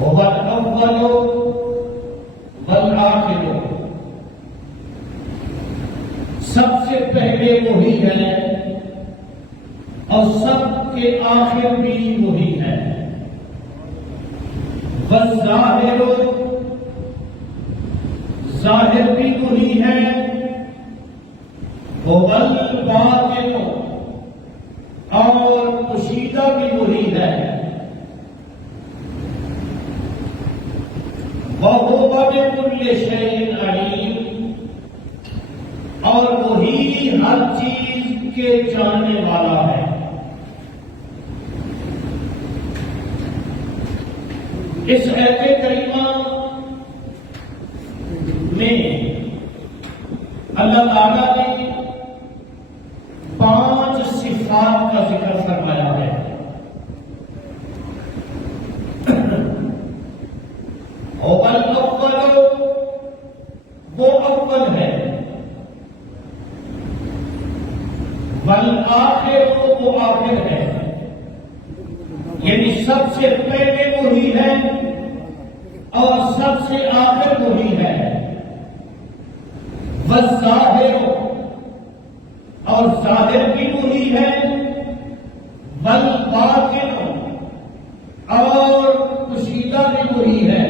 هو الأول والآخر، سب سے پہلے وہی ہے اور سب کے آخر بھی وہی ہے۔ والظاہر، ظاہر بھی وہی ہے، والباطن، اور پوشیدہ بھی وہی ہے۔ وَهُوَ بِكُلِّ شَيْءٍ عَلِيمٌ، اور وہی ہر چیز کے جاننے والا ہے۔ اس آیت کریمہ میں اللہ تعالیٰ نے 5 صفات کا ذکر فرمایا ہے۔ اول، وہ اول ہے، والآخر، وہ آخر ہے، یعنی سب سے پہلے وہی ہے اور سب سے آخر وہی ہے۔ والظاہر، اور ظاہر بھی وہی ہے، والباطن، اور پوشیدہ بھی وہی ہے،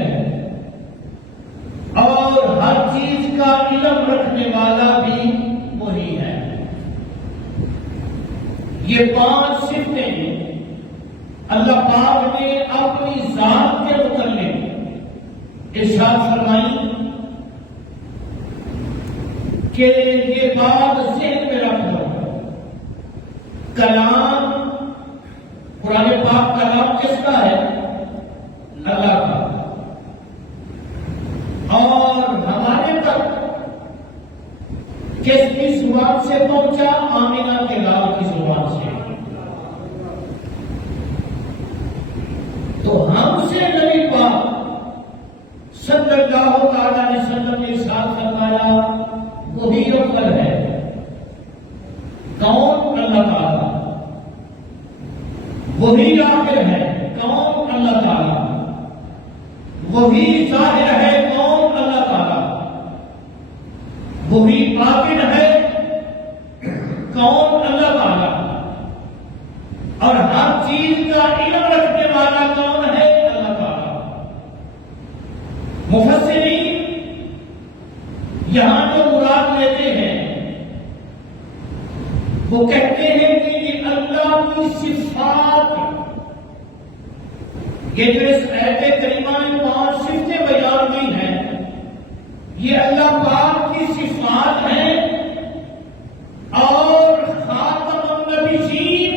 اور ہر چیز کا علم رکھنے والا بھی وہی ہے۔ یہ 5 صفتیں اللہ پاک نے اپنی ذات کے متعلق ارشاد فرمائی کہ یہ بات ذہن میں رکھ لو۔ کلام، قرآن پاک کلام کس کا ہے؟ اللہ کا، اور ہمارے تک کس کی زبان سے پہنچا؟ آمینہ کے لال کی زبان سے۔ تو ہم سے نبی پاک صلی اللہ تعالی علیہ وسلم نے ارشاد فرمایا وہی اول ہے۔ کون؟ اللہ تعالی۔ وہی آخر ہے، کون؟ اللہ تعالی۔ وہی ظاہر ہے، کون؟ اللہ تعالی۔ وہی باطن ہے، کون؟ اللہ تعالی۔ اور ہر چیز کا علم رکھنے والا کون ہے؟ اللہ تعالی۔ مفسرین یہاں جو مراد لیتے ہیں وہ کہتے ہیں کہ یہ اللہ کی صفات، یہ جو اس آیت کریمہ میں 5 صفتیں بیان کی ہیں، یہ اللہ پاک کی صفات ہیں، اور خاتم النبیین،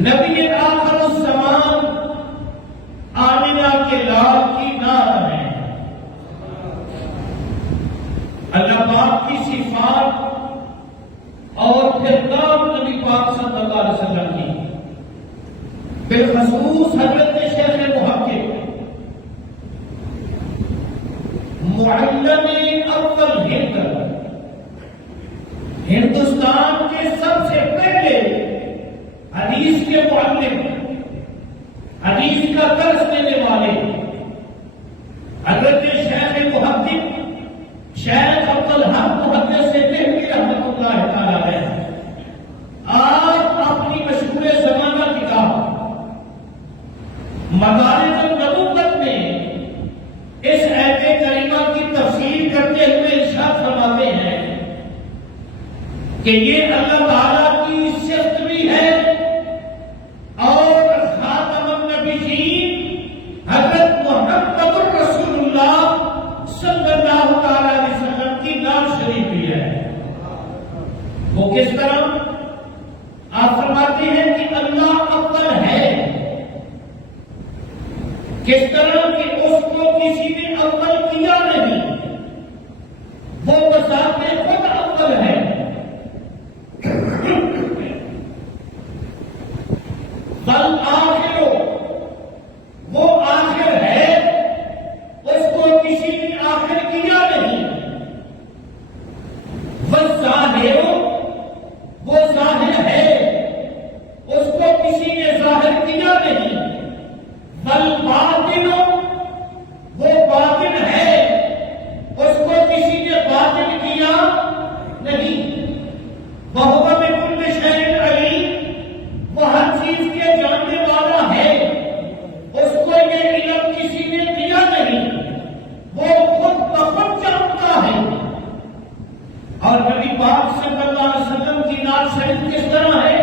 نبی آخر الزمان، آمینہ کے لال کی نعت ہے۔ اللہ پاک کی صفات اور پھر نام نبی پاک صلی اللہ علیہ وسلم کی، بالخصوص حضرت شیخ محقق معلم اول ہند، ہندوستان کے سب سے پہلے حدیث کے معلم، حدیث کا درس دینے والے حضرت شیخ محقق شیخ عبدالحق محدث دہلوی رحمۃ اللہ تعالی علیہ، آپ اپنی مشہور زمانہ کتاب مدارج النبوت میں اس آیت کریمہ کی تفسیر کرتے ہوئے ارشاد فرماتے ہیں کہ یہ اللہ تعالیٰ کی صفت بھی ہے اور خاتم النبیین حضرت محمد رسول اللہ صلی اللہ تعالی علیہ وسلم کی نام شریف بھی ہے۔ وہ کس طرح؟ آپ فرماتے ہیں کہ اللہ اول ہے، کس طرح کہ اس کو کسی نے اول کیا نہیں، وہ بذات خود اول ہے۔ والآخر، وہ آخر ہے، اس کو کسی نے آخر کیا نہیں۔ والظاہر، وہ ظاہر ہے، اس کو کسی نے ظاہر کیا نہیں۔ والباطل، وہ باطن ہے، اس کو کسی نے باطل کیا نہیں۔ وَهُوَ بِكُلِّ شَيْءٍ عَلِيمٌ، وہ ہر چیز کے جاننے والا ہے، اس کو یہ علم کسی نے دیا نہیں، وہ خود بخود جانتا ہے۔ اور نبی پاک صلی اللہ علیہ وسلم کی نعت شریف کس طرح ہے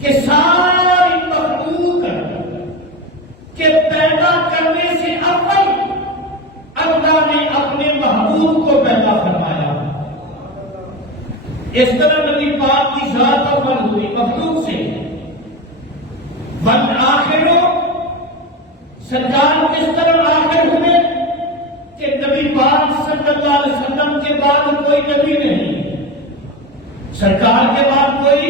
کہ ساری مخلوق کے پیدا کرنے سے اول اللہ نے اپنے محبوب کو پیدا فرمایا۔ اس طرح نبی پاک کی ذات اول ہوئی مخلوق سے۔ والآخر، سرکار کس طرح آخر ہوئے کہ نبی پاک صلی اللہ علیہ وسلم کے بعد کوئی نبی نہیں، سرکار کے بعد کوئی،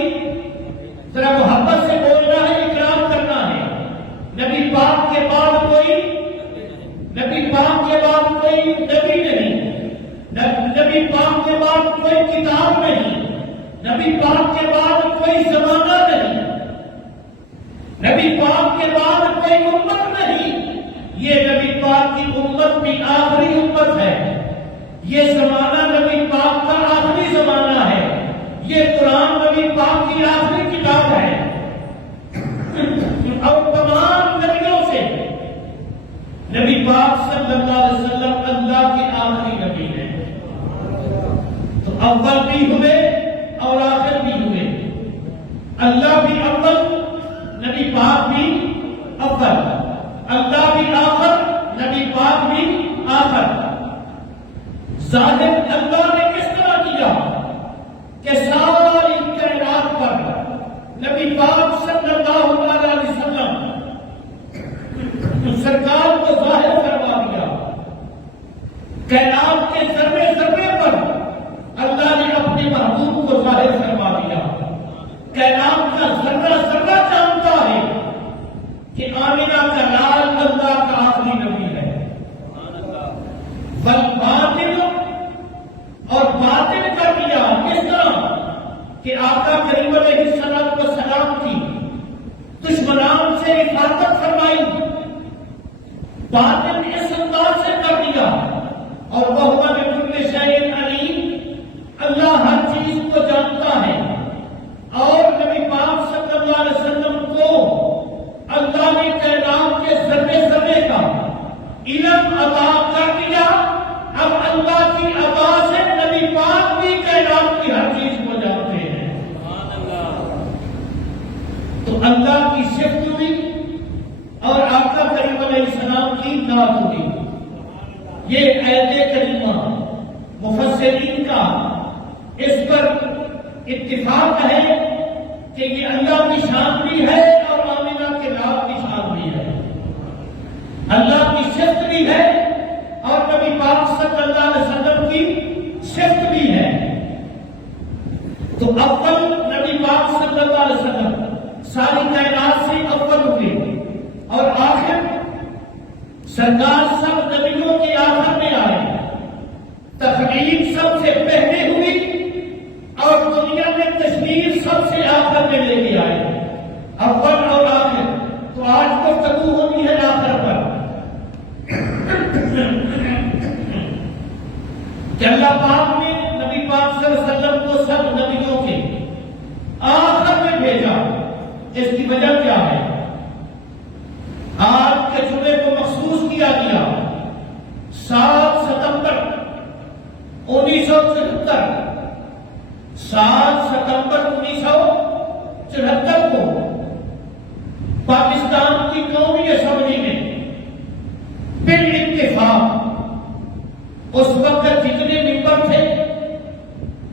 ذرا محبت سے بولنا ہے، اکرام کرنا ہے، نبی پاک کے بعد کوئی، نبی پاک کے بعد کوئی نبی نہیں، نبی پاک کے بعد کوئی کتاب نہیں، نبی پاک کے بعد کوئی زمانہ نہیں، نبی پاک کے بعد کوئی امت نہیں۔ یہ نبی پاک کی امت بھی آخری امت ہے، یہ زمانہ نبی پاک کا آخری زمانہ ہے، یہ قرآن نبی پاک کی آخری کتاب ہے، اور تمام نبیوں سے نبی پاک صلی اللہ علیہ وسلم اللہ کے آخری نبی ہیں۔ تو اول بھی ہوئے اور آخر بھی ہوئے، اللہ بھی اول، نبی پاک بھی اول، اللہ بھی آخر، نبی پاک بھی آخر۔ ظاہر اللہ نے کس طرح کیا کہ ساری کائنات پر نبی پاک صلی اللہ علیہ وسلم سرکار کو ظاہر کروا دیا، کائنات کے ذرے ذرے پر اللہ نے اپنے محبوب کو ظاہر کروا دیا، کائنات کا ذرہ ذرہ جانتا ہے کہ آمنہ کا لال اللہ کا آخری نبی ہے۔ والباطل، اور باطل کر دیا کس طرح کہ آقا کریم علیہ السلام کی دشمنان سے حفاظت فرمائی، باطل اس انداز سے کر دیا۔ اور وَهُوَ بِكُلِّ شَيْءٍ عَلِيمٌ، اللہ ہر چیز کو جانتا ہے، اور نبی پاک صلی اللہ علیہ وسلم کو اللہ نے کائنات کے ذرے ذرے کا علم عطا کر دیا۔ اب اللہ کی عطا سے نبی پاک بھی کائنات کی ہر چیز کو جانتے ہیں۔ تو اللہ کی صفت ہوئی اور آقا کریم علیہ السلام کی نعت ہوئی۔ یہ آیت کریمہ مفسرین کا اس پر اتفاق ہے کہ یہ اللہ کی شان بھی ہے اور آمنہ کے لال کی شان بھی ہے، اللہ کی صفت بھی ہے اور نبی پاک صلی اللہ علیہ وسلم کی صفت بھی ہے۔ تو اول نبی پاک صلی اللہ علیہ وسلم ساری کائنات سے اول ہوئے، اور آخر سرکار سب نبیوں کے آخر میں آئے، تخلیق سب سے پہلے ہوئی اور دنیا میں تشریف سب سے آخر میں لے کے آئے، اول اور آخر۔ تو آج گفتگو ہوتی ہے آخر پر کہ اللہ پاک نے نبی پاک صلی اللہ علیہ وسلم کو سب نبیوں کے آخر میں بھیجا۔ اس کی وجہ کیا ہے؟ آج کے جمعے کو مخصوص کیا گیا 7 ستمبر 1974، 7 ستمبر 1974 کو پاکستان کی قومی اسمبلی میں بالاتفاق، اس وقت جتنے ممبر تھے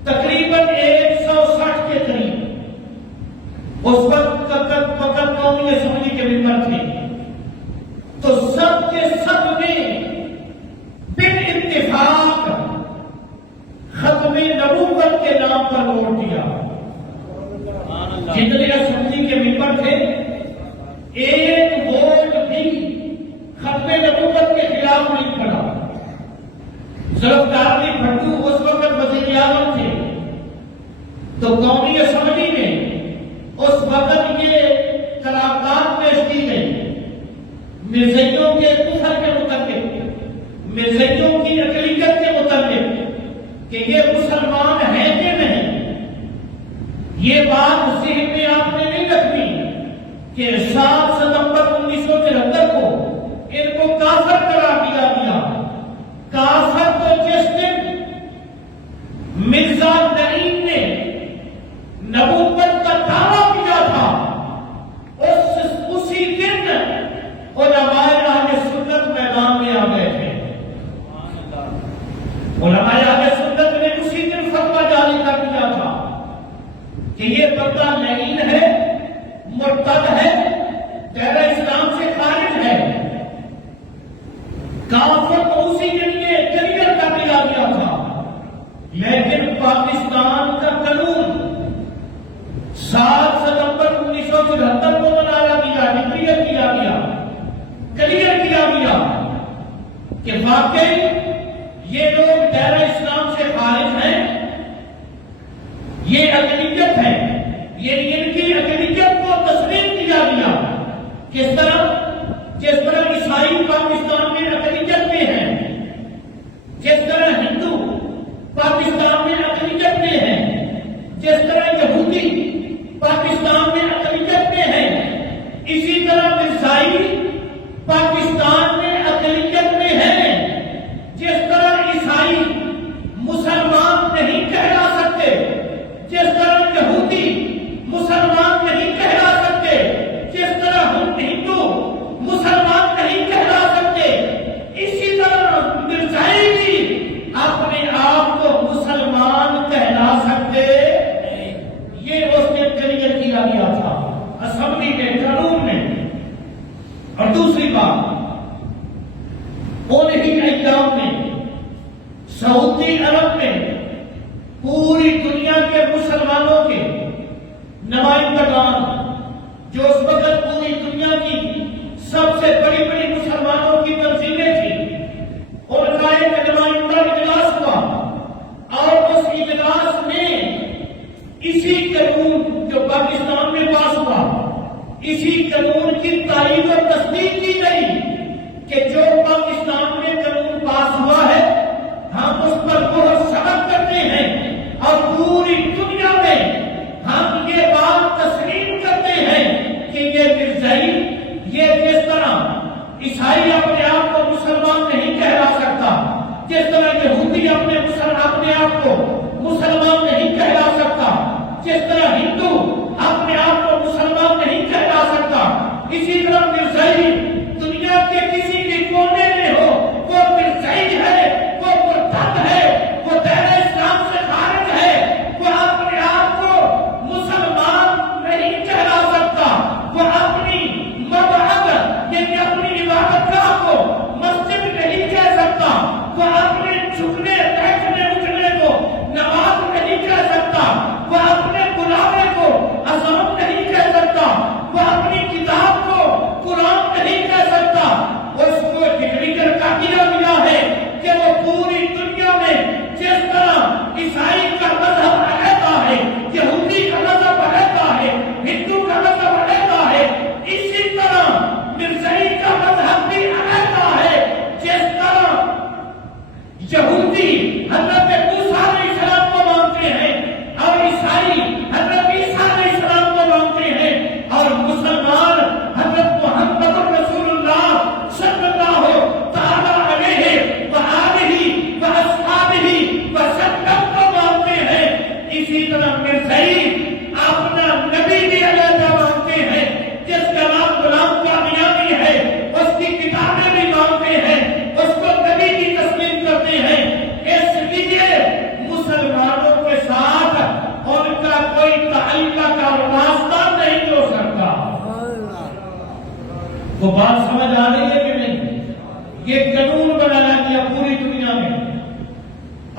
تقریباً 160 کے قریب، اس وقت قومی اسمبلی کے ممبر تھے، تو سب کے سب نے بالاتفاق ختم نبوت کے نام پر ووٹ دیا۔ جتنے اسمبلی کے ممبر تھے ایک ووٹ بھی ختم نبوت کے خلاف نہیں پڑا۔ ذوالفقار علی بھٹو اس وقت وزیر اعظم تھے، تو قومی اسمبلی میں اس وقت یہ قرارداد پیش کی گئی 1974 کو منایا گیا، ڈکلیئر کیا گیا، کلیئر کیا گیا کہ واقعی یہ لوگ دائرہ اسلام سے خارج ہیں، یہ اقلیت ہے، یہ ان کی اقلیت کو تسلیم کیا گیا۔ کس طرح عیسائی پاکستان میں اقلیت میں ہیں، جس طرح ہندو پاکستان میں اقلیت میں ہیں، جس طرح یہودی پاکستان میں اقلیت میں ہیں، اسی طرح عیسائی پاکستان میں اقلیت میں ہیں۔ جس طرح عیسائی مسلمان نہیں کہلا سکتے، جس طرح یہودی مسلمان نہیں کہلا سکتے، جس طرح ہندو مسلمان نہیں کہلا سکتے، اسی طرح مرزائی بھی اپنے آپ کو مسلمان کہلا سکتے۔ یہ اس نے کلیئر کیا گیا تھا اسمبلی میں، قانون میں۔ اور دوسری بات، انہی ایام میں سعودی عرب میں پوری دنیا کے مسلمانوں کے نمائندگان، جو اس وقت پوری دنیا کی سب سے بڑی بڑی مسلمانوں کی تنظیمیں تھیں، ان کا ایک نمائندہ اجلاس ہوا، اور اس اجلاس میں اسی قانون جو پاکستان میں پاس ہوا، اسی قانون کی تائید و تصدیق کی گئی کہ جو پاکستان میں قانون پاس ہوا ہے ہم اس پر بہت سبق کرتے ہیں، اور پوری دنیا میں ہم یہ بات تسلیم کرتے ہیں کہ یہ مرزائی، یہ جس طرح عیسائی اپنے آپ کو مسلمان نہیں کہلا سکتا، جس طرح یہودی اپنے آپ کو مسلمان نہیں کہلا سکتا، جس طرح ہندو اپنے آپ کو مسلمان نہیں کہلا سکتا، اسی طرح مرزائی دنیا کے کسی بھی کونے میں ہو، وہ مرزائی ہے، وہ مرتد ہے، وہ دائرہ اسلام سے خارج ہے، وہ اپنے آپ کو مسلمان نہیں کہلا سکتا، وہ اپنی مذہب یعنی اپنی عبادت گاہ کو مسجد نہیں کہہ سکتا، وہ اپنے جھکنے بیٹھنے اٹھنے کو نماز نہیں کہہ سکتا، وہ اپنے بلاوے کو اذان نہیں کہہ سکتا، وہ اپنی کتاب کو قرآن نہیں کہہ سکتا۔ اس کو ڈکلیئر کر دیا گیا ہے کہ وہ پوری دنیا میں جس طرح عیسائی کا مذہب رہتا ہے، یہودی کا مذہب رہتا ہے، ہندو کا مذہب رہتا ہے، اسی طرح مرزائی کا مذہب بھی رہتا ہے۔ جس طرح یہودی حضرت موسیٰ علیہ السلام کو مانتے ہیں، اور عیسائی حضرت عیسیٰ علیہ السلام کو مانتے ہیں، اور مسلمان حضرت محمد رسول اللہ صلی اللہ تعالی علیہ وآلہ واصحابہ وسلم کو مانتے ہیں، اسی طرح مرزائی اپنا نبی بھی علیحدہ مانتے ہیں، جس کا نام غلام قادیانی ہے، اس کی کتابیں بھی مانتے ہیں، اس کو نبی کی تسلیم کرتے ہیں۔ اس لیے مسلمانوں کے ساتھ ان کا کوئی تعلق کا واسطہ نہیں ہو سکتا۔ وہ بات سمجھ آ رہی ہے کہ نہیں؟ یہ قانون بنایا گیا پوری دنیا میں،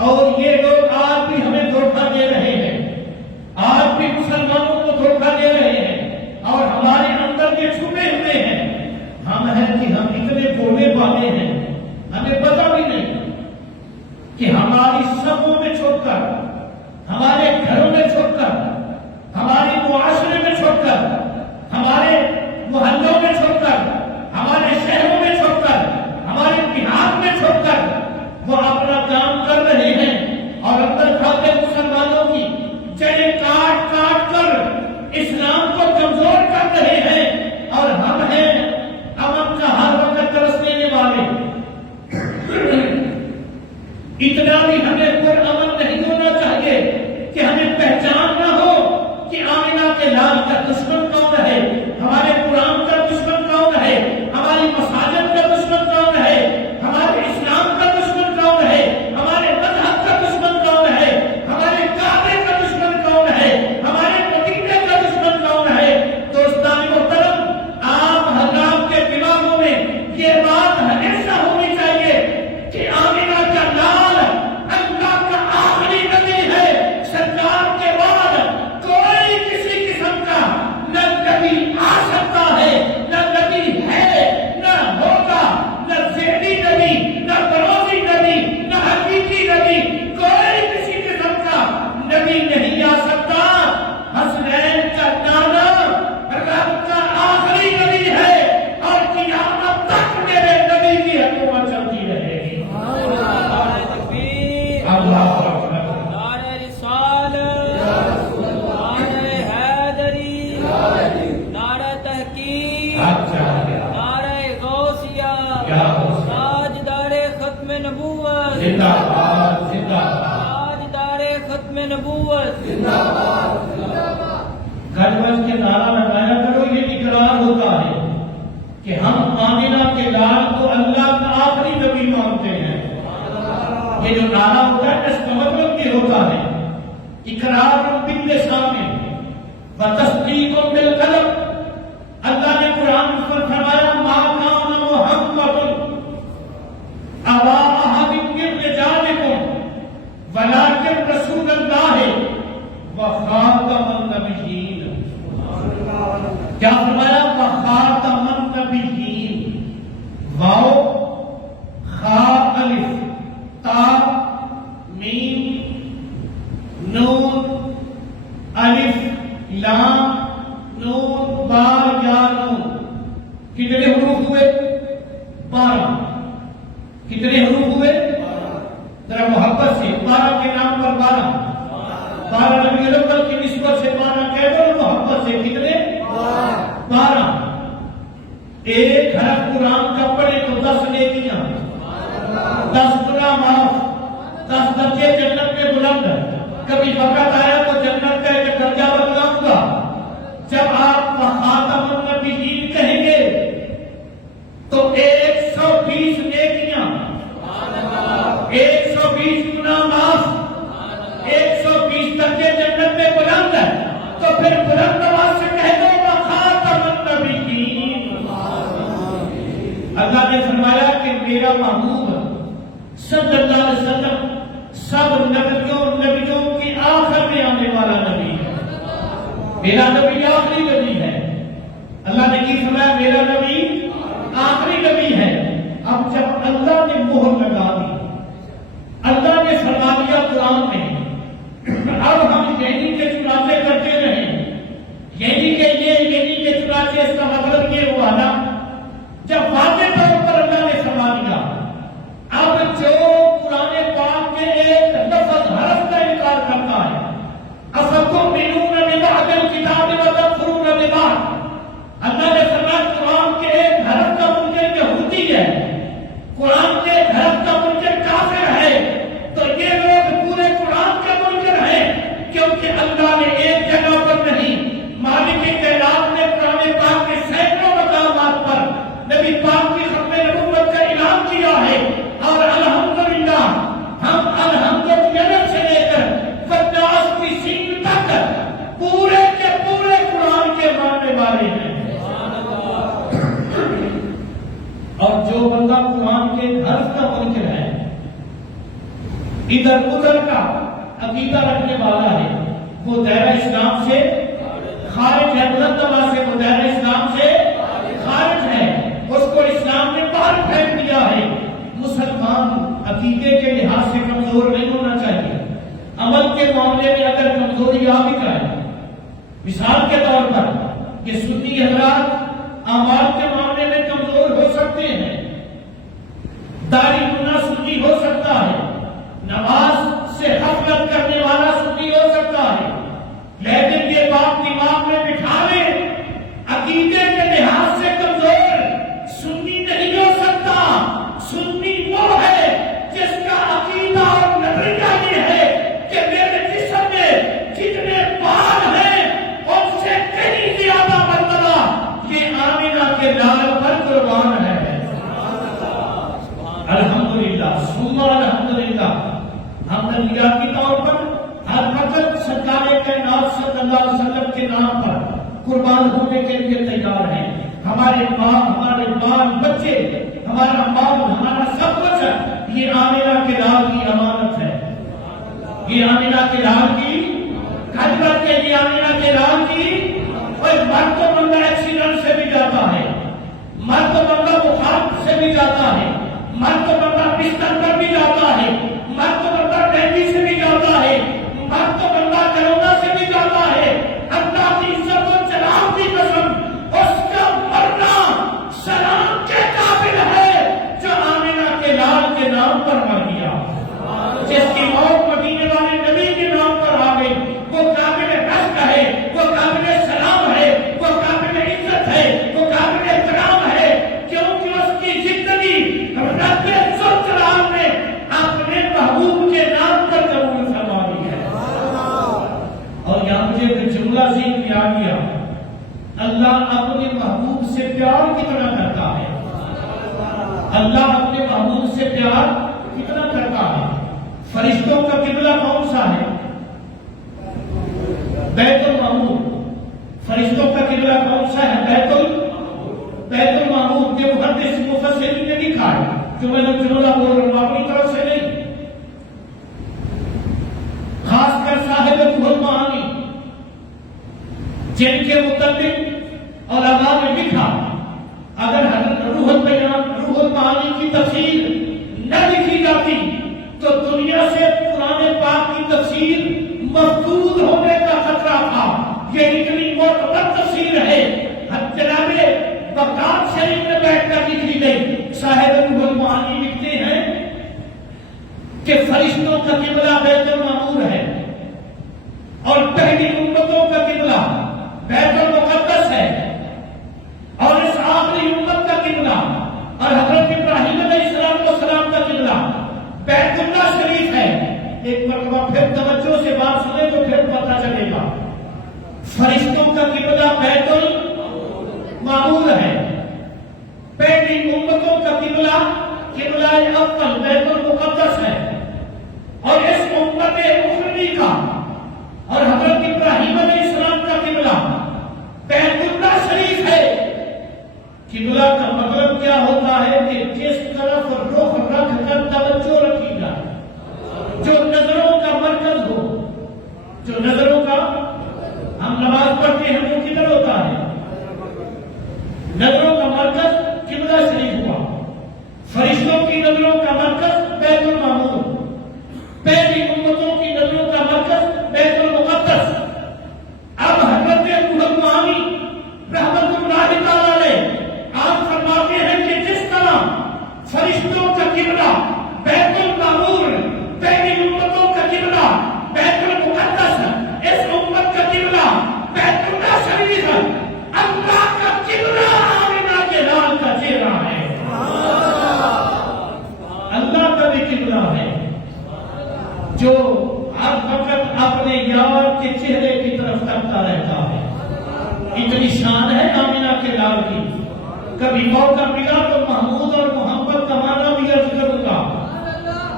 اور یہ لوگ آج بھی ہمیں دھوکہ دے رہے ہیں، آج بھی مسلمانوں کو دھوکہ دے رہے ہیں، اور ہمارے اندر یہ چھپے ہوئے ہیں۔ ہم ہیں کہ ہم اتنے بولنے والے ہیں، ہمیں پتہ بھی نہیں کہ ہماری صفوں میں چھپ کر، ہمارے گھروں میں چھپ کر، ہمارے معاشرے میں چھپ کر، ہمارے محلوں میں چھپ کر، ہمارے شہروں میں چھپ کر، ہمارے بہار میں چھپ کر وہ اپنا کام کر رہے ہیں، اور اندر کھاتے مسلمانوں کی جڑیں کاٹ کاٹ کر اسلام کو کمزور کر رہے ہیں، اور ہم ہیں امن کا ہر وقت ترس دینے والے۔ اتنا بھی ہمیں پر امن نہیں ہونا چاہیے کہ ہمیں پہچان نہ ہو کہ آمنہ کے لال کا دشمن کون ہے، ہمارے قرآن کا دشمن کون ہے، ہماری مساجد کا دشمن کون ہے، ہمارے اسلام کا دشمن کون ہے، ہمارے مذہب کا دشمن کون ہے، ہمارے کعبے کا دشمن کون ہے، ہمارے مدینے کا دشمن کون ہے۔ دوستان محترم، آپ نعرہ غوثیہ، تاجدار ختم نبوت، تاجدار ختم نبوت۔ گج بج کے نعرہ لگایا کرو، یہ اقرار ہوتا ہے کہ ہم آمنہ کے لال کو اللہ کا آخری نبی مانتے ہیں۔ یہ جو نعرہ ہوتا ہے اس کا مطلب یہ ہوتا ہے اقرار باللسان و تصدیق بالقلب۔ اللہ نے قرآن پر فرمایا ما کان محمد ابا احد من رجالکم ولکن رسول اللہ وخاتم النبیین۔ کیا فرمایا؟ وخاتم النبیین۔ واو خا الف تا میم نون الف لام نون با یا نون، کتنے حروف ہوئے؟ 12۔ کتنے حروف ہوئے؟ ذرا محبت سے 12 کے نام پر 12 نبی الاول کی نسبت سے 12 کہہ دو محبت سے، کتنے؟ 12۔ ایک حرف قرآن کا پڑھے تو 10 نیکیاں، 10 گناہ معاف، 10 درجے جنت میں بلند۔ کبھی وقت آیا تو جنت کا ایک درجہ بتلاؤں گا۔ جب آپ خاتم النبیین کہیں گے تو 120 نیکیاں، 120 گناہ معاف، 120 درجے جنت میں بلند ہے۔ تو پھر بلند آواز سے کہہ دو خاتم النبیین۔ اللہ نے فرمایا کہ میرا محبوب صلی اللہ علیہ وسلم سب نبیوں کی آخر میں آنے والا نبی ہے۔ میرا نبی آخری نبی ہے۔ اللہ نے کی فرمایا میرا نبی آخری نبی ہے۔ اب جب اللہ نے مہر لگا دی، اللہ نے فرما دیا قرآن میں، اب ہم یعنی کے چنانچہ کرتے رہیں، یعنی کہ چنانچہ اس کا مطلب یہ ہوا نا، جب واضح طور پر اللہ نے فرما دیا، اب جو قرآن پاک کے ایک لفظ حرف کا انکار کرتا ہے، اَفَتُؤْمِنُونَ بِبَعْضِ الْكِتَابِ وَتَكْفُرُونَ بِبَعْضٍ، اللہ نے فرمایا قرآن کے ایک حرف کا منکر یہودی ہے، قرآن کے ایک حرف کا منکر کافر ہے، تو یہ لوگ پورے قرآن کے منکر ہیں، کیونکہ اللہ نے ایک جگہ پر نہیں، مالک کائنات نے قرآن پاک کے سینکڑوں مقامات پر نبی پاک کی ختم نبوت کا اعلان کیا ہے۔ اور الحمدللہ ہم الحمدللہ سے لے کر فتاس کی سین تک پورے کے پورے قرآن کے ماننے والے ہیں۔ اور جو بندہ قرآن کے حرف کا منکر ہے، ادھر ادھر کا عقیدہ رکھنے والا ہے، وہ دائرہ اسلام سے خارج ہے۔ بلند آواز سے وہ دائرہ اسلام سے خارج ہے، اس کو اسلام نے باہر پھینک دیا ہے۔ مسلمان عقیدے کے لحاظ سے کمزور نہیں ہونا چاہیے، عمل کے معاملے میں اگر کمزوری آ بھی جائے، مثال کے طور پر یہ سنی حضرات اعمال کے معاملے میں کمزور ہو سکتے ہیں، داڑھی منا سنی ہو سکتا ہے، نماز سے غفلت کرنے والا سنی ہو سکتا ہے، لیکن یہ بات دماغ میں بٹھا لیں، عقیدے کے لحاظ سے کمزور سنی نہیں ہو سکتا۔ سنی وہ ہے جس کا عقیدہ اور نظریہ یہ ہے کہ میرے جسم میں جتنے بال ہیں ان سے کہیں زیادہ مرتبہ یہ آمنہ کے لال پر قربان ہے۔ الحمدللہ ثم الحمدللہ، ہم نبیاتی طور پر ہر وقت سرکار کائنات صلی اللہ علیہ وسلم کے نام پر قربان ہونے کے لیے تیار ہیں۔ ہمارے ماں، ہمارے بال بچے، ہمارا مال، ہمارا سب کچھ یہ آمنہ کے لال کی امانت ہے۔ یہ آمنہ کے لال کی خدمت کے لیے آمنہ کے لال کی کوئی مرد تو بندہ ایکسیڈنٹ سے بھی جاتا ہے، مرد تو بندہ بخار سے بھی جاتا ہے، مرد تو بندہ بستر پر بھی جاتا ہے، مرد تو بندہ ڈینگی سے بھی جاتا ہے، مرد تو بندہ کرونا سے بھی جاتا ہے۔ اللہ کی عزت و جلال کی قسم، اس کا مرنا سلام کے قابل ہے جو آمنہ کے لال کے نام پر مر گیا، جس کی موت مدینے والے نبی کے نام پر آ گئی، وہ قابل رشک ہے، وہ قابل سلام ہے، وہ اللہ اپنے محبوب سے پیار کتنا کرتا ہے، اللہ اپنے محبوب سے پیار کتنا کرتا ہے۔ فرشتوں کا قبلہ کون سا ہے؟ بیت المعمور۔ فرشتوں کا قبلہ کون سا ہے؟ بیت المعمور کے محدث مفسرین نے لکھا ہے، جو میں نے جملہ بول رہا ہوں اپنی طرف سے نہیں، خاص کر صاحب روح المعانی جن کے متعلق علماء نے لکھا، اگر حضرت روح المعانی کی تفسیر نہ لکھی جاتی تو دنیا سے قرآن پاک کی تفسیر مفقود ہونے کا خطرہ تھا۔ یہ اتنی معتبر تفسیر ہے، جناب بغداد شریف میں بیٹھ کر لکھی گئی۔ صاحب روح المعانی لکھتے ہیں کہ فرشتوں کا قبلہ بیت المعمور ہے اور پہلی امتوں کا قبلہ بیت المقدس ہے، اور اس آخری امت کا قبلہ اور حضرت ابراہیم علیہ السلام کا قبلہ بیت اللہ شریف ہے۔ ایک مرتبہ پھر توجہ سے بات سنیں تو پھر پتہ چلے گا۔ فرشتوں کا قبلہ بیت المعمور ہے، پہلی امتوں کا قبلہ اول بیت المقدس ہے، اور اس امت اخروی کا اور حضرت ابراہیم علیہ السلام کا قبلہ بیت اللہ شریف ہے۔ قبلہ کا مطلب کیا ہوتا ہے کہ جس طرف رخ رکھ کر توجہ رکھی جائے، جو نظروں کا مرکز ہو، جو نظروں کا، ہم نماز پڑھتے ہیں وہ کدھر ہوتا ہے؟ نظروں کا مرکز قبلہ شریف ہوا۔ فرشتوں کی نظروں کا مرکز بیت المعمور، پہلی امتوں کی نظروں کا مرکز بیت المقدس۔ اب حضرت روح المعانی رحمت اللہ تعالی علیہ آپ فرماتے ہیں کہ جس طرح فرشتوں کا قبلہ بیت المعمور، پہلی امتوں کا قبلہ بیت المقدس، اس امت کا قبلہ بیت اللہ شریف، اللہ کا قبلہ آمنہ کے لال کا چہرہ ہے، اللہ کا بھی قبلہ ہے جو ہر وقت اپنے یار کے چہرے کی طرف تکتا رہتا ہے۔ اتنی شان ہے آمنہ کے لال کی۔ کبھی موقع ملا تو محمود اور محمد کا معنی بھی عرض کروں گا۔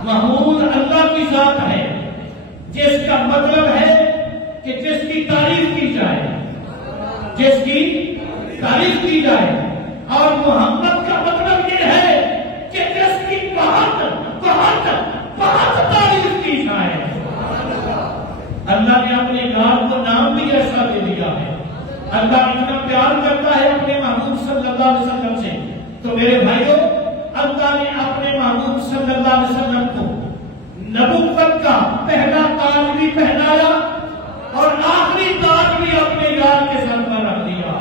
محمود اللہ کی ذات ہے، جس کا مطلب ہے کہ جس کی تعریف کی جائے، جس کی تعریف کی جائے، اور محمد کا مطلب یہ ہے کہ جس کی بہت بہت بہت تعریف کی جائے۔ اللہ نے اپنے یار کو نام بھی ایسا دے دیا ہے۔ اللہ اتنا پیار کرتا ہے اپنے محبوب صلی اللہ علیہ وسلم سے، تو میرے بھائیوں اللہ نے اپنے محبوب صلی اللہ علیہ وسلم کو نبوت کا پہلا تاج بھی پہنایا اور آخری تاج بھی اپنے یار کے سر پر رکھ دیا۔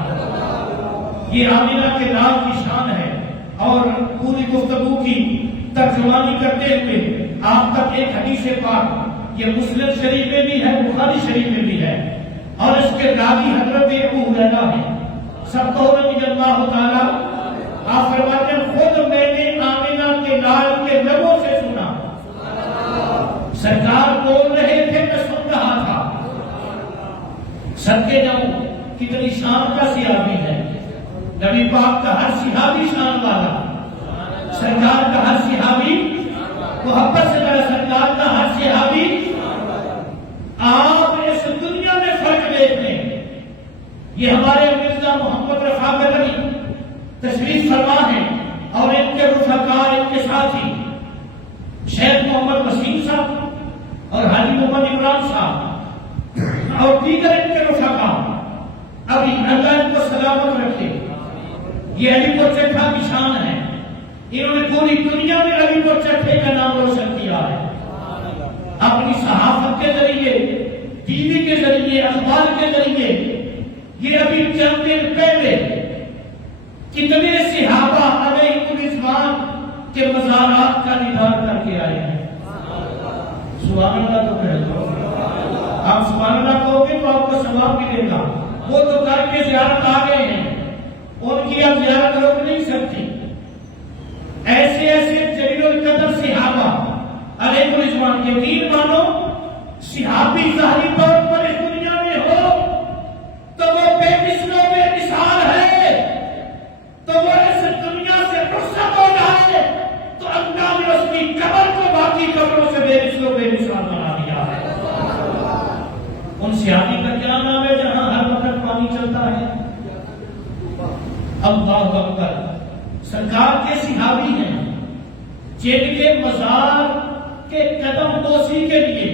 یہ آمنہ کے لال کی شان ہے۔ اور پوری گفتگو کی ترجمانی کرتے ہوئے آپ تک ایک حدیث پاک، یہ مسلم شریف میں بھی ہے، بخاری شریف میں بھی ہے، اور اس کے راوی حضرت ابو ہریرہ ہے سب کو رضی اللہ تعالیٰ۔ آپ فرماتے ہیں خود میں نے آمنہ کے لال کے لبوں سے سنا، سرکار بول رہے تھے میں سن رہا تھا۔ صدقے جاؤں کتنی شان کا صحابی ہے، نبی پاک کا ہر صحابی شان والا، سرکار کا ہر صحابی محبت سے میرا سرکار کا ہر صحابی۔ آپ اس دنیا میں فرق دیکھ لیں، یہ ہمارے مرزا محمد رفاقت علی تشریف فرما ہیں اور ان کے رفقا، ان کے ساتھی شیخ محمد وسیم صاحب اور حاجی محمد عمران صاحب اور دیگر ان کے رفقا، ابھی اللہ ان کو سلامت رکھے۔ یہ علی پور چٹھا کی شان ہے، انہوں نے پوری دنیا میں علی پور چٹھے کا نام روشن کیا ہے، اپنی صحافت کے ذریعے، ٹی وی کے ذریعے، اخبار کے ذریعے۔ یہ ابھی چند دن پہلے کتنے صحابہ علیہ الرضوان کے مزارات کا دیدار کر کے آئے ہیں۔ سبحان اللہ تو کہہ دو، آپ سبحان اللہ کہو گے تو آپ کو ثواب ملے گا۔ وہ تو کر کے زیارت آ گئے ہیں، ان کی اب زیارت روک نہیں سکتی۔ ایسے ایسے جلیل القدر صحابہ علیہ الرضوان، یقین مانو صحابی ظاہری طور پر اس دنیا میں ہو تو وہ بے مثل و بے مثال اللہ اکبر. سرکار کے صحابی ہیں جن کے مزار کے قدم بوسی کے لیے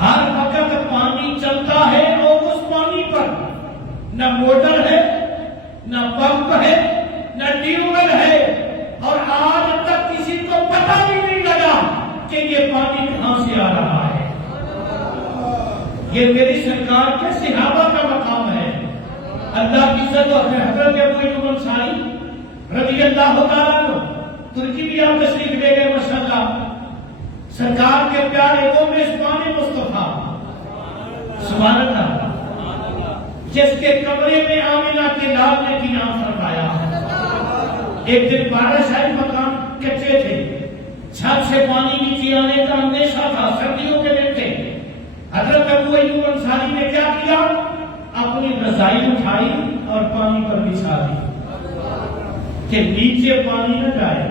ہر وقت پانی چلتا ہے اور اس پانی پر نہ موٹر ہے نہ پمپ ہے نہ ٹیوب ویل ہے اور آج تک کسی کو پتہ بھی نہیں لگا کہ یہ پانی کہاں سے آ رہا ہے. یہ میری سرکار کے صحابہ کا مقام ہے. اللہ کی عزت و حضرت ابو ایوب انصاری رضی اللہ تعالیٰ عنہ ترکی بھی آپ تشریف لے گئے ماشاءاللہ. سرکار کے پیارے وہ میزبان مصطفیٰ سبحان اللہ جس کے کمرے میں آمنہ کے لال نے قیام فرمایا. ایک دن بارش آئی, مکان کچے تھے, چھت سے پانی نیچے آنے کا اندیشہ تھا, سردیوں کے دن تھے. حضرت ابو ایوب انصاری نے کیا کیا؟ اپنی رضائی اٹھائی اور پانی پر بچھا دی کہ نیچے پانی نہ جائے.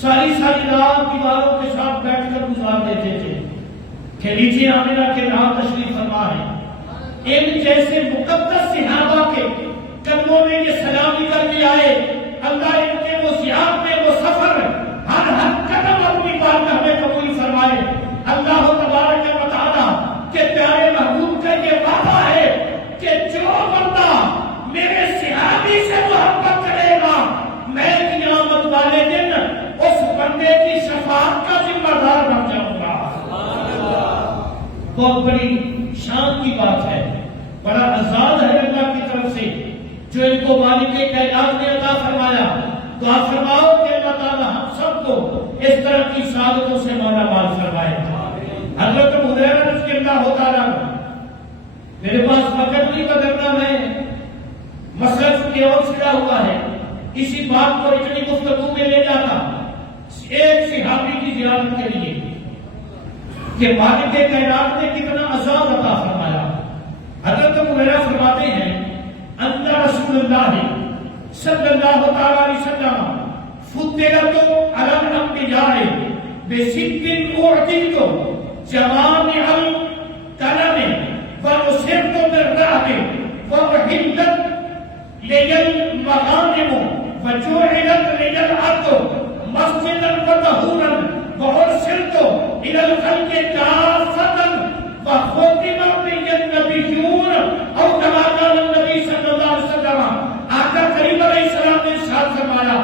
ساری رات دیواروں کے ساتھ بیٹھ کر گزار دیتے تھے کہ نیچے آمنہ کے رات تشریف فرما ہے. ان جیسے مقدس صحابہ کے قدموں میں یہ سلامی کر کے آئے. اللہ ان کے وہ زیارت میں وہ سفر ہر قدم اپنی بارگاہ میں قبول فرمائے. اللہ تبارک و تعالی کے پیارے محبوب کا یہ وعدہ ہے کہ جو بندہ میرے صحابی سے محبت کرے گا میں قیامت والے دن اس بندے کی شفاعت کا ذمہ دار بن جاؤں گا. بہت بڑی شان کی بات ہے, بڑا اعزاز ہے اللہ کی طرف سے جو ان کو مالک کائنات نے عطا فرمایا. دعا فرماؤ کہ اللہ تعالی ہم سب کو اس طرح کی سعادتوں سے مولا مال فرمائے. حضرت ابو ہریرہ رضی اللہ تعالیٰ عنہ, میرے پاس وقت نہیں بدلنا, میں مسئلہ چونکہ اور چھڑا ہوا ہے اسی بات کو اتنی گفتگو میں لے جاتا ایک صحابی کی زیارت کے لیے کہ مالک کائنات نے کتنا عذاب عطا فرمایا. حضرت ابو ہریرہ فرماتے ہیں ان رسول اللہ صلی اللہ تعالی علیہ وسلم فضلت علی الانبیاء بست اعطیت جوامع الکلم ونصرت بالرعب واحلت لی المغانم وجعلت لی الارض مسجدا وطہورا وارسلت الى الخلق کافۃ وختم بی النبیون او کما قال النبی صلی اللہ علیہ وسلم. آقا کریم علیہ السلام نے ارشاد فرمایا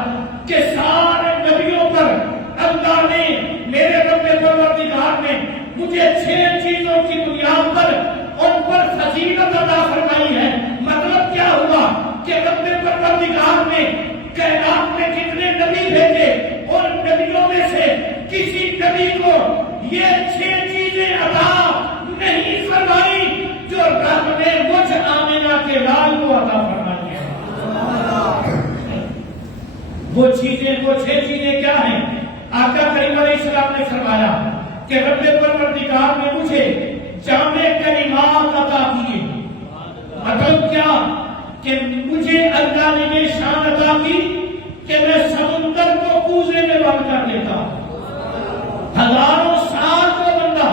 کہ سارے نبیوں پر اللہ نے میرے رب پروردگار نے مجھے 6 چیزوں کی بنیاد پر ان پر فضیلت عطا فرمائی ہے. مطلب کیا ہوا کہ رب پروردگار نے کائنات میں کتنے نبی بھیجے اور نبیوں میں سے کسی نبی کو یہ 6 چیزیں عطا نہیں فرمائی جو رب نے مجھ آمنہ کے لال کو عطا فرمائی ہے. وہ 6 چیزیں کیا ہیں؟ آقا کریم علیہ السلام نے فرمایا کہ رب پروردگار نے مجھے جامع کلمات عطا کیے. مطلب کیا کہ مجھے اللہ نے یہ شان عطا کی کہ میں سمندر کو کوزے میں بند کر دیتا. ہزاروں سال کو بندہ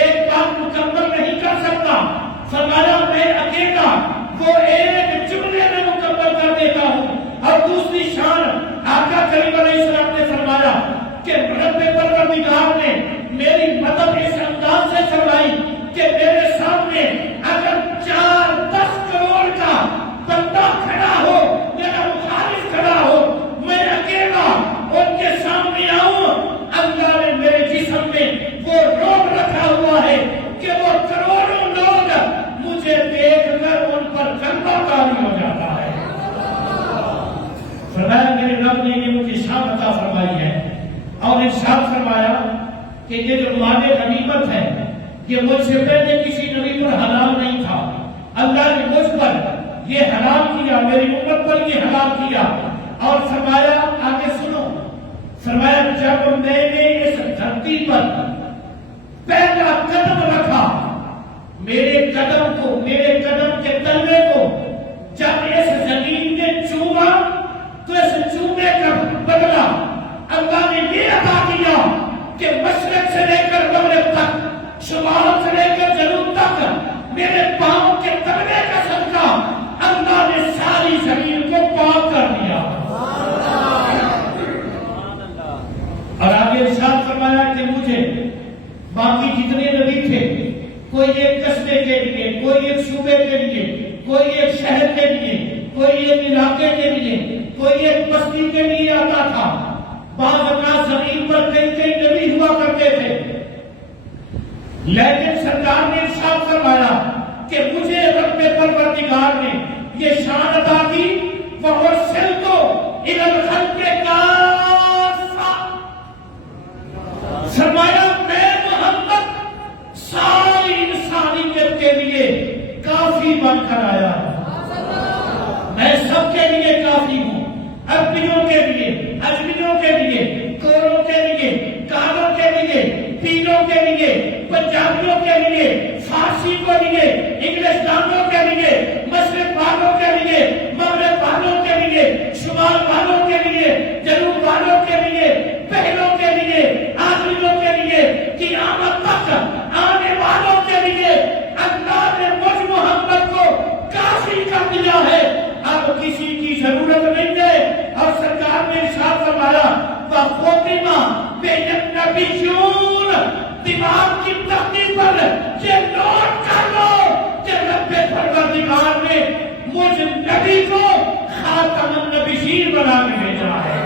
ایک بات مکمل نہیں کر سکتا. فرمایا میں اکیلا وہ ایک جملے میں مکمل کر دیتا ہوں. اور دوسری شان آقا کریم علیہ السلام نے فرمایا کہ رب پروردگار نے میری مدد اس انداز سے فرمائی کہ میرے سامنے اگر 4-10 کروڑ کا بندہ کھڑا ہو, میرا مخالف کھڑا ہو, میں اکیلا ان کے سامنے آؤں. اللہ نے میرے جسم میں وہ روب رکھا ہوا ہے کہ وہ کروڑوں لوگ مجھے دیکھ کر ان پر گندا کاری ہو جاتا ہے. فرمایا میرے رب نے یہ مجھے شان عطا فرمائی ہے اور ارشاد فرمایا کہ یہ جو مال غنیمت ہے یہ مجھ سے پہلے کسی نبی پر حلال نہیں تھا. اللہ نے مجھ پر یہ حلال کیا, میری امت پر یہ حلال کیا. اور فرمایا آگے سنو, فرمایا جب میں نے اس دھرتی پر پہلا قدم رکھا, میرے قدم کے تلوے کو جب اس زمین نے چوما تو اس چومے کا بدلہ اللہ نے یہ عطا کیا کہ مشرق سے لے کر مغرب تک, شمال سے لے کر جنوب تک میرے پاؤں کے تلوے کا صدقہ اللہ نے ساری زمین کو لیکن سرکار نے ارشاد فرمایا کہ مجھے رب پروردگار نے یہ شان عطا کی وَأُرْسِلْتُ إِلَى الْخَلْقِ كَافَّةً، فرمایا میں محمد ساری انسانیت کے لیے کافی بن کر آیا ہوں، میں سب کے لیے کافی ہوں، عربیوں کے لیے، اجمیوں کے لیے، گوروں کے لیے، کالوں کے لیے، پیلوں کے لیے، پنجابیوں کے لیے، فارسی کے لیے، انگلش دانوں کے لیے، مشرق والوں کے لیے، مغرب والوں کے لیے، شمال والوں کے لیے، جنوب والوں کے لیے، پہلوں کے لیے، آخریوں کے لیے، قیامت تک آنے والوں کے لیے اللہ نے مجھ محمد کو کافی کر دیا ہے، اب کسی کی ضرورت نہیں ہے۔ اور سرکار نے ارشاد فرمایا وَخُتِمَ بِهِ النَّبِيُّونَ، دماغ کی تختی پر یہ نوٹ کر لو کہ رب پروردگار نے مجھ نبی کو خاتم النبیین بنا کے بھیجا ہے۔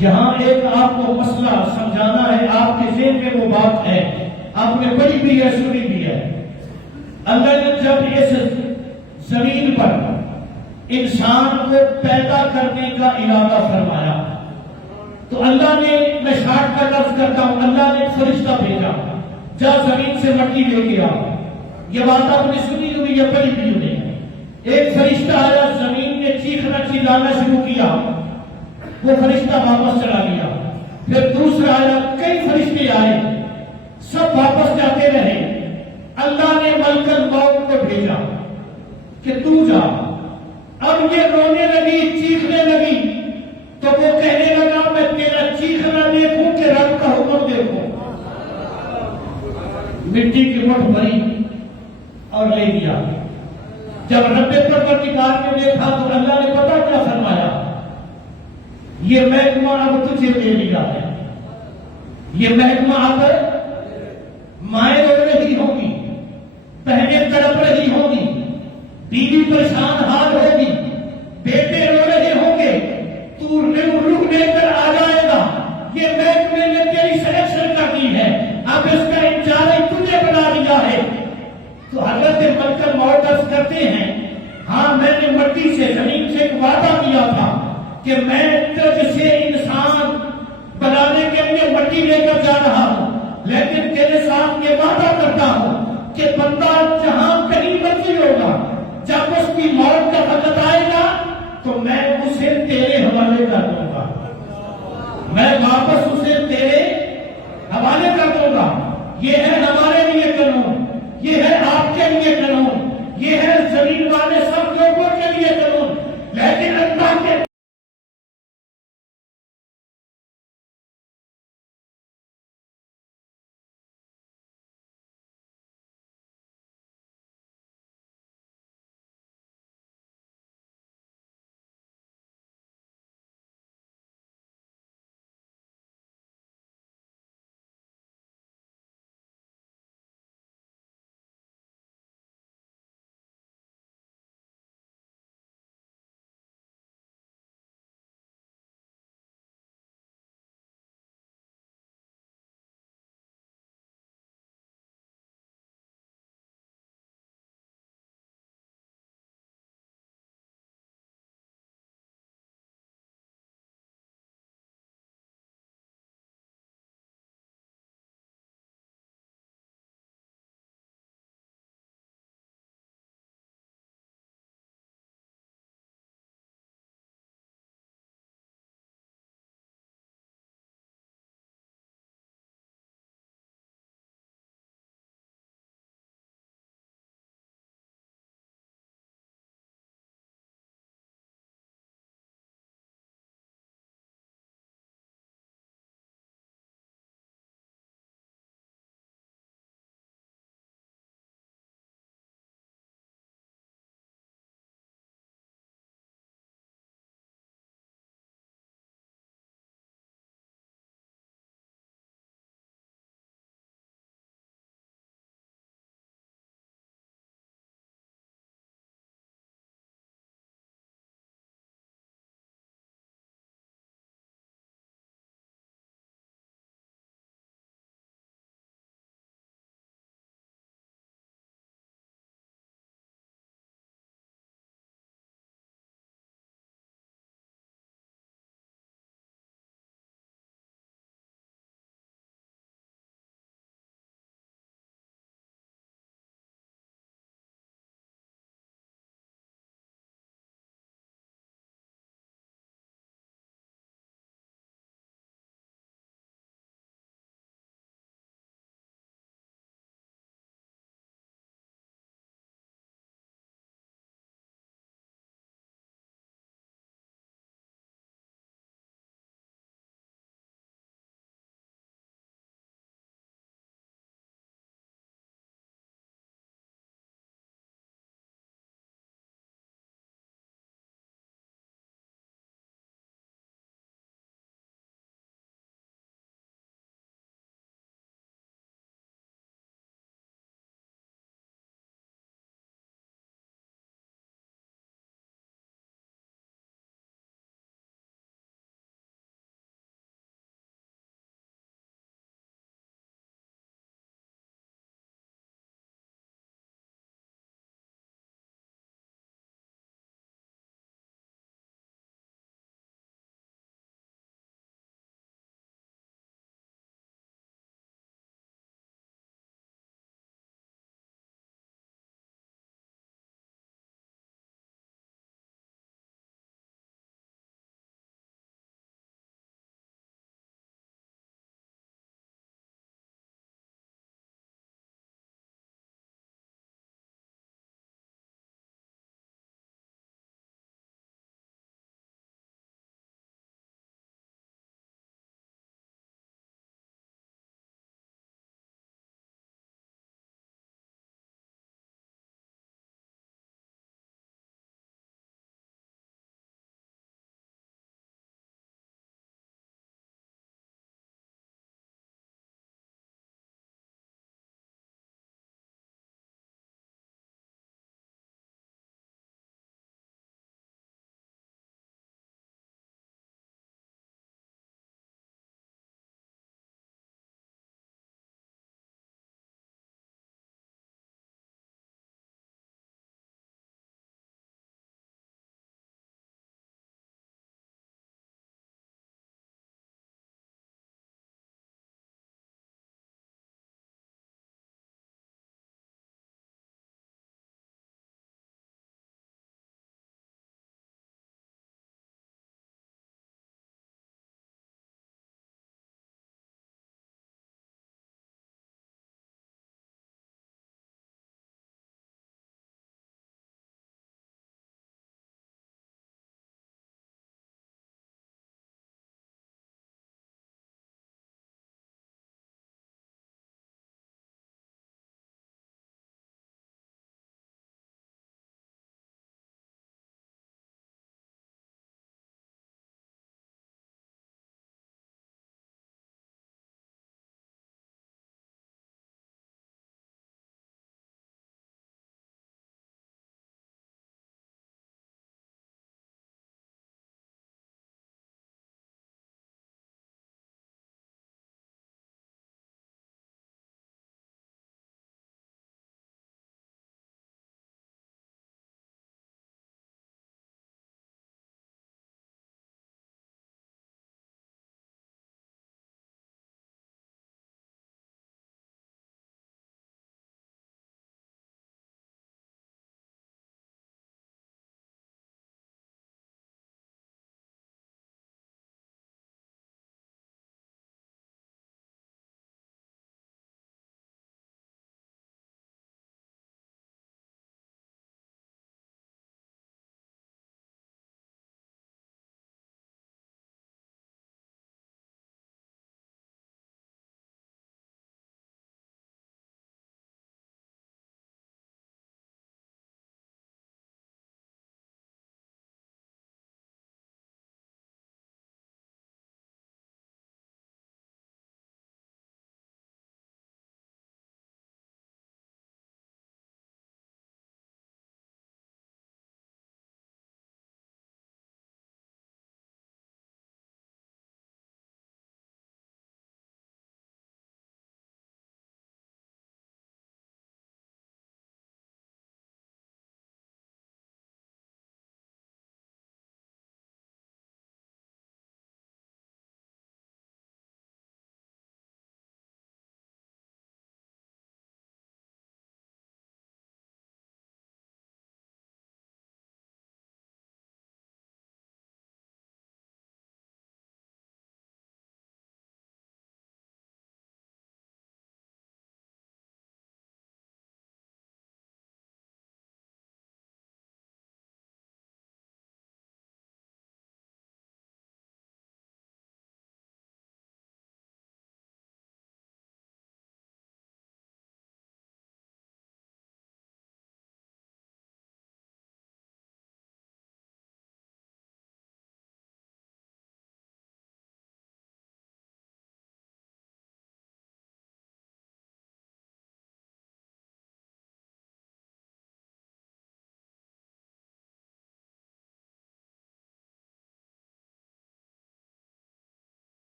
یہاں ایک آپ کو مسئلہ سمجھانا ہے، آپ کے ذہن میں وہ بات ہے، آپ نے پڑھی بھی ہے، سنی بھی ہے۔ اللہ نے جب اس زمین پر انسان کو پیدا کرنے کا ارادہ فرمایا تو اللہ نے، میں شارٹ کٹ لفظ کرتا ہوں، اللہ نے فرشتہ بھیجا جا زمین سے مٹی لے کے آ۔ یہ بات آپ نے سنی ہوئی یا پڑھی بھی ہوئی؟ ایک فرشتہ آیا، زمین نے چیخنا چلانا شروع کیا، وہ فرشتہ واپس چلا گیا۔ پھر دوسرا آیا، کئی فرشتے آئے، سب واپس جاتے رہے۔ اللہ نے ملک الموت کو بھیجا کہ تو جا۔ اب یہ رونے لگی، چیخنے لگی، تو وہ کہنے لگا میں تیرا چیخنا دیکھوں کہ رب کا حکم دیکھوں۔ مٹی کی مٹھ بھری اور لے گیا۔ جب رب پروردگار نے دیکھا تو اللہ نے پتا کیا فرمایا؟ یہ محکمہ اب تجھے دے لیا ہے۔ یہ محکمہ اب مائیں رو رہی ہوں گی، بہنیں تڑپ رہی ہوں گی، بیوی پریشان حال ہوگی، بیٹے رو رہے ہوں گے، تو روح لے کر آ جائے گا۔ یہ محکمے نے تیری سلیکشن کر دی ہے، اب اس کا انچارج تجھے بنا دیا ہے۔ تو حضرت ملک الموت عرض کرتے ہیں ہاں میں نے مٹی سے، زمین سے ایک وعدہ کیا تھا کہ میں تجھ سے انسان بنانے کے لیے مٹی لے کر جا رہا ہوں، لیکن تیرے ساتھ یہ وعدہ کرتا ہوں کہ بندہ جہاں کہیں مرضی ہوگا، جب اس کی موت کا وقت آئے گا تو میں اسے تیرے حوالے کر دوں گا، میں واپس اسے تیرے حوالے کر دوں گا۔ یہ ہے ہمارے لیے قانون، یہ ہے آپ کے لیے قانون، یہ ہے زمین والے سب